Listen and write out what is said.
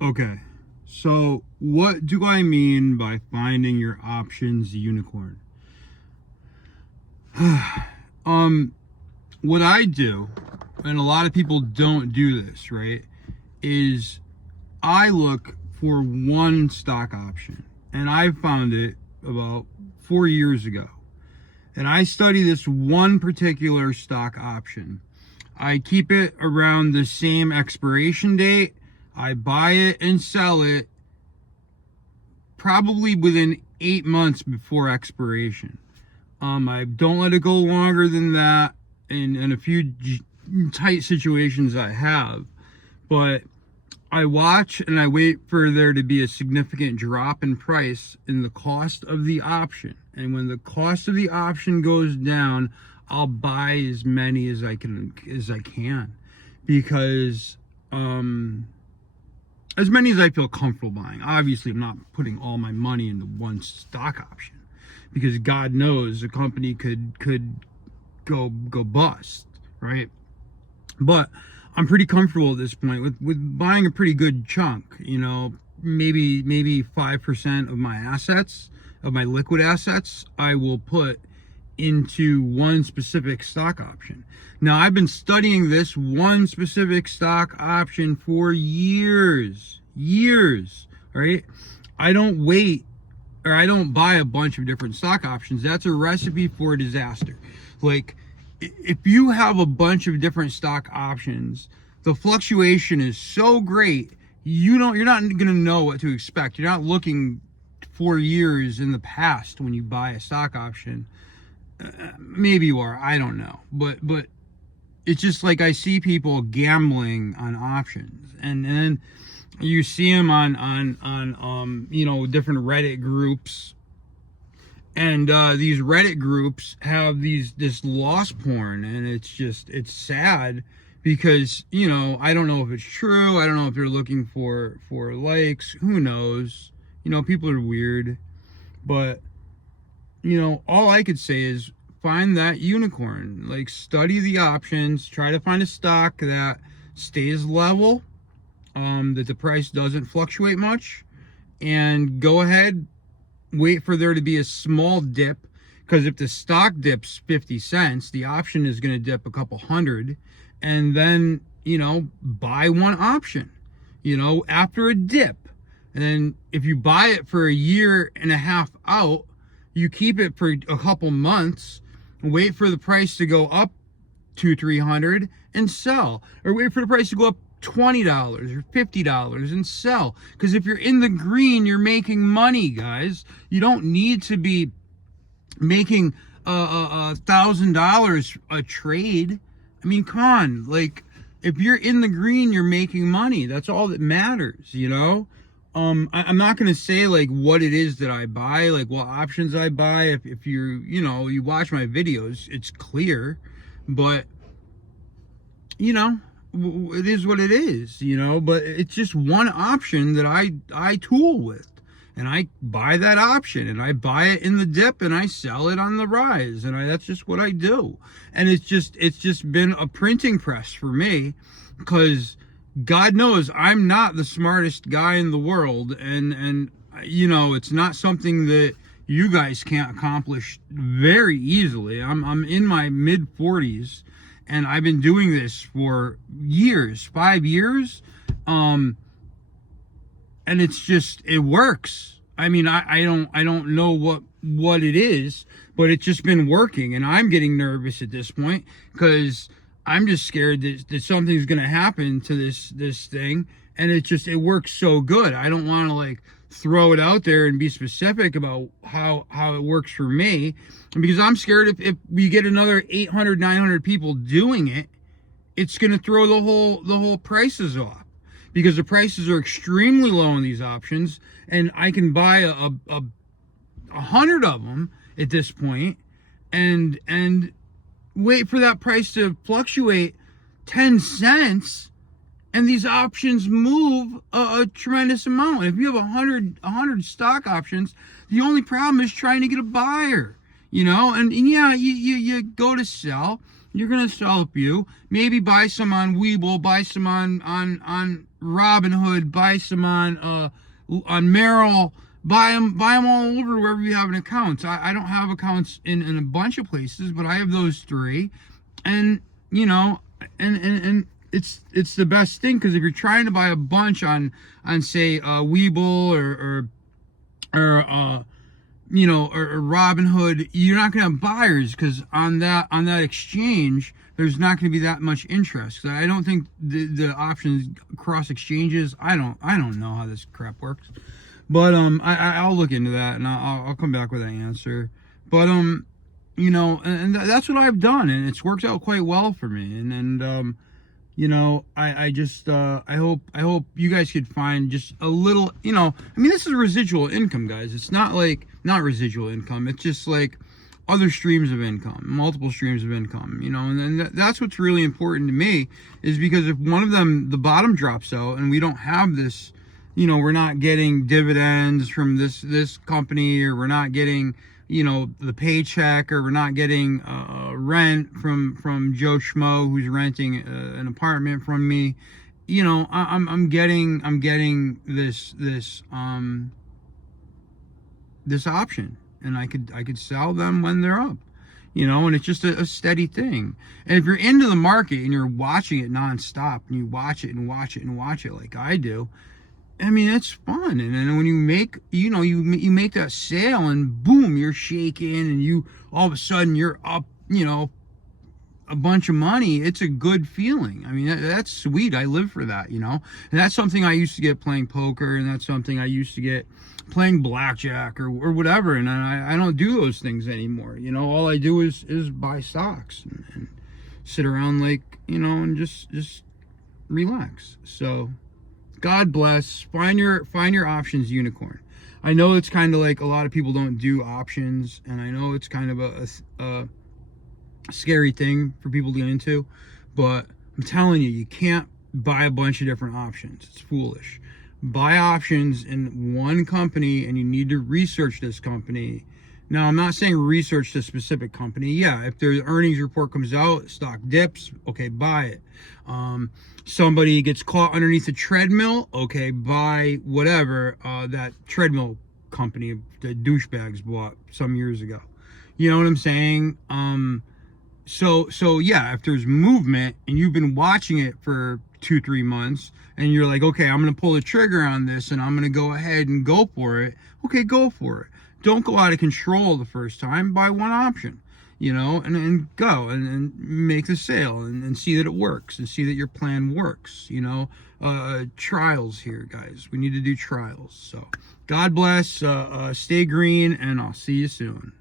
Okay, so what do I mean by finding your options unicorn? um, what I do, and a lot of people don't do this, right, is I look for one stock option, and I found it about 4 years ago. And I study this one particular stock option. I keep it around the same expiration date. I buy it and sell it probably within 8 months before expiration. I don't let it go longer than that in a few tight situations I have, but I watch and I wait for there to be a significant drop in price in the cost of the option. And when the cost of the option goes down, I'll buy as many as I can, because as many as I feel comfortable buying. Obviously, I'm not putting all my money into one stock option, because God knows the company could go bust, right? But I'm pretty comfortable at this point with buying a pretty good chunk, maybe 5% of my assets, of my liquid assets, I will put into one specific stock option. Now, I've been studying this one specific stock option for years, right? I don't wait, or I don't buy a bunch of different stock options. That's a recipe for disaster. Like, if you have a bunch of different stock options, the fluctuation is so great, you're not going to know what to expect. You're not looking 4 years in the past when you buy a stock option. Maybe you are, I don't know, but it's just like I see people gambling on options, and then you see them on different Reddit groups, and these Reddit groups have this loss porn, and it's sad, because I don't know if it's true. I don't know if they're looking for likes. Who knows? People are weird, but all I could say is find that unicorn. Like, study the options, try to find a stock that stays level, that the price doesn't fluctuate much, and go ahead, wait for there to be a small dip, because if the stock dips 50 cents, the option is going to dip a couple hundred, and then, buy one option, after a dip. And then if you buy it for a year and a half out, you keep it for a couple months, wait for the price to go up 200-300 and sell, or wait for the price to go up $20 or $50 and sell. Because if you're in the green, you're making money, guys. You don't need to be making $1,000 a trade. I mean, come on. Like, if you're in the green, you're making money. That's all that matters, I'm not going to say like what it is that I buy, like what options I buy. If you watch my videos, it's clear, but it is what it is, but it's just one option that I tool with, and I buy that option, and I buy it in the dip, and I sell it on the rise, and that's just what I do. And it's just been a printing press for me, because God knows I'm not the smartest guy in the world, and it's not something that you guys can't accomplish very easily. I'm in my mid 40s, and I've been doing this for years, 5 years, and it works. I mean, I don't know what it is, but it's just been working, and I'm getting nervous at this point, because I'm just scared that something's going to happen to this thing, and it works so good. I don't want to like throw it out there and be specific about how it works for me, because I'm scared if we get another 800, 900 people doing it, it's going to throw the whole prices off, because the prices are extremely low on these options, and I can buy a 100 of them at this point, and wait for that price to fluctuate 10 cents, and these options move a tremendous amount. If you have 100 stock options, the only problem is trying to get a buyer, and yeah, you go to sell, You're gonna sell a few. Maybe buy some on Webull, buy some on Robinhood, buy some on Merrill. Buy them all over wherever you have an account. I don't have accounts in a bunch of places, but I have those three, and you know, and it's the best thing, because if you're trying to buy a bunch on say Webull or you know, or Robinhood, you're not going to have buyers, because on that exchange, there's not going to be that much interest. I don't think the options cross exchanges. I don't know how this crap works, but I'll look into that, and I'll come back with an answer. But you know, and that's what I've done, and it's worked out quite well for me. And you know, I just I hope you guys could find just a little, you know, I mean, this is residual income, guys. It's not residual income. It's just like other streams of income, multiple streams of income, you know. And then that's what's really important to me, is because if one of them, the bottom drops out, and we don't have this, you know, we're not getting dividends from this company, or we're not getting, you know, the paycheck, or we're not getting rent from Joe Schmo who's renting an apartment from me, you know, I'm getting this option, and I could sell them when they're up, you know, and it's just a steady thing. And if you're into the market and you're watching it nonstop, and you watch it and watch it and watch it like I do, I mean, it's fun. And then when you make, you know, you make that sale, and boom, you're shaking, and you all of a sudden you're up, you know, a bunch of money. It's a good feeling. I mean, that's sweet. I live for that, you know. And that's something I used to get playing poker, and that's something I used to get playing blackjack or whatever. And I don't do those things anymore. You know, all I do is buy stocks and sit around, like, you know, and just relax. So God bless. Find your options unicorn. I know it's kind of like a lot of people don't do options, and I know it's kind of a scary thing for people to get into, but I'm telling you, you can't buy a bunch of different options. It's foolish. Buy options in one company, and you need to research this company. Now, I'm not saying research the specific company. Yeah, if their earnings report comes out, stock dips, okay, buy it. Somebody gets caught underneath a treadmill, okay, buy whatever that treadmill company the douchebags bought some years ago. You know what I'm saying? So yeah, if there's movement and you've been watching it for 2-3 months, and you're like, okay, I'm gonna pull the trigger on this, and I'm gonna go ahead and go for it. Okay, go for it. Don't go out of control the first time. Buy one option, you know, and go and make the sale, and see that it works, and see that your plan works, you know. Trials here, guys. We need to do trials. So God bless. Stay green, and I'll see you soon.